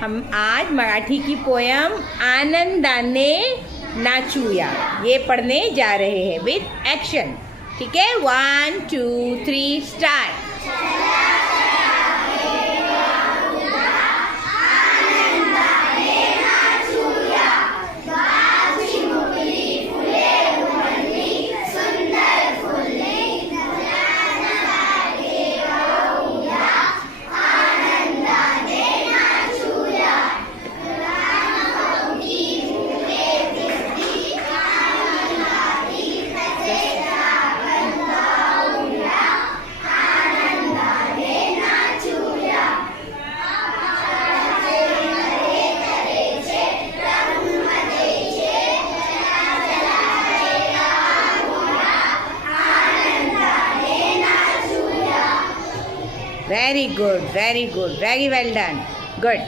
हम आज मराठी की पोयम आनंदाने नाचूया ये पढ़ने जा रहे हैं विथ एक्शन. ठीक है, 1 2 3 start. Very good, very well done. Good.